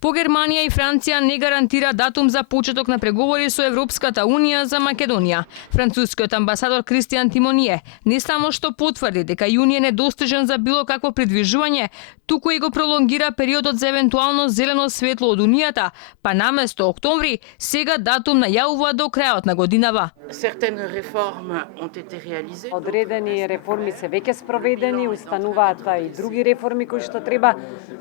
По Германија и Франција не гарантира датум за почеток на преговори со Европската Унија за Македонија. Францускиот амбасадор Кристијан Тимоние не само што потврди дека јуни е недостижен за било какво придвижување, туку и го пролонгира периодот за евентуално зелено светло од Унијата, па наместо октомври, сега датум најавува до крајот на годинава. Одредени реформи се веќе спроведени, устануваат и други реформи кои што треба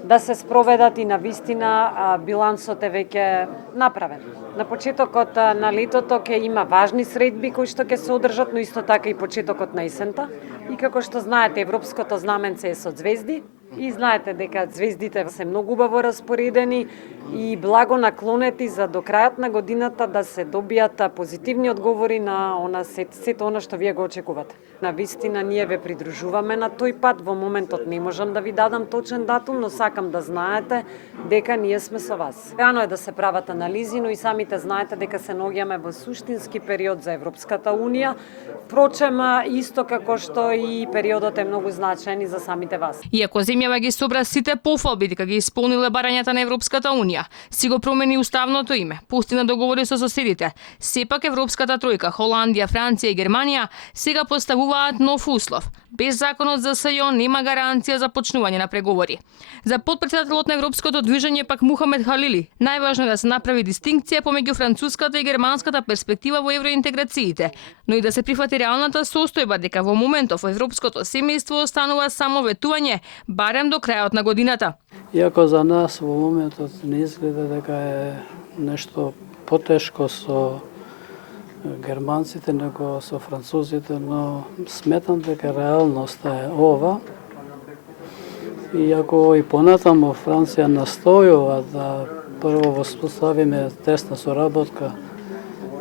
да се спроведат и на вистина билансот е веќе направен. На почетокот на летото ќе има важни средби кои што ќе се одржат, но исто така и почетокот на есента. И како што знаете, европското знаменце е со звезди и знаете дека звездите се многу убаво распоредени и благо наклонети за до крајот на годината да се добијат позитивни одговори на сето она што вие го очекувате. На вистина ние ве придружуваме на тој пат, во моментот не можам да ви дадам точен датум, но сакам да знаете дека ние сме со вас. Рано е да се прават анализи, но и самите знаете дека се наоѓаме во суштински период за Европската Унија. Впрочем, исто како што и периодот е многу значаен и за самите вас. Иако земјава ги собра сите пофалби дека ги исполниле барањата на Европската Унија, си го промени уставното име, постигна договори со соседите. Сепак Европската тројка, Холандија, Франција и Германија сега поставуваат нов услов. Без законот за СЈО нема гаранција за почнување на преговори. За потпредседателот на Европското движење пак Мухамед Халили, најважно е да се направи дистинкција помеѓу француската и германската перспектива во евроинтеграциите, но и да се прифати реалната состојба дека во моментов во европското семејство останува само ветување, барем до крајот на годината. Иако за нас во моментот не изгледа дека е нешто потешко со германците, него со французите, но сметам дека реалноста е ова. Иако и понатамо Франција настојува да прво воспоставиме тесна соработка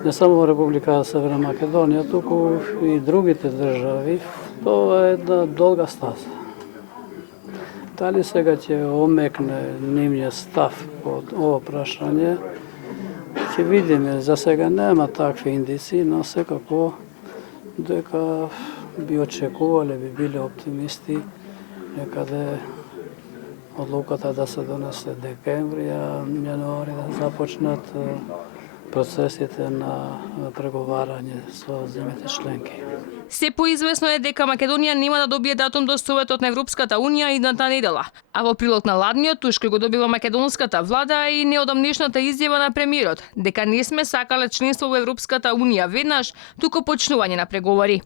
не само во Република Северна Македонија, туку и другите држави, тоа е една долга стаза. Дали сега ќе омекне нивниот став од ова прашање, ќе видиме. За сега нема такви индици, но секако дека би очекувале, би биле оптимисти некаде одлуката да се донесе декември, а јануари да започнат процесите на преговарање со земјите членки. Се поизвестно е дека Македонија нема да добие датум до Советот на Европската Унија идната недела, а во прилог на ладниот туш кој го добива македонската влада и неодамнешната изјава на премиерот дека не сме сакале членство во Европската Унија веднаш, туку почнување на преговори.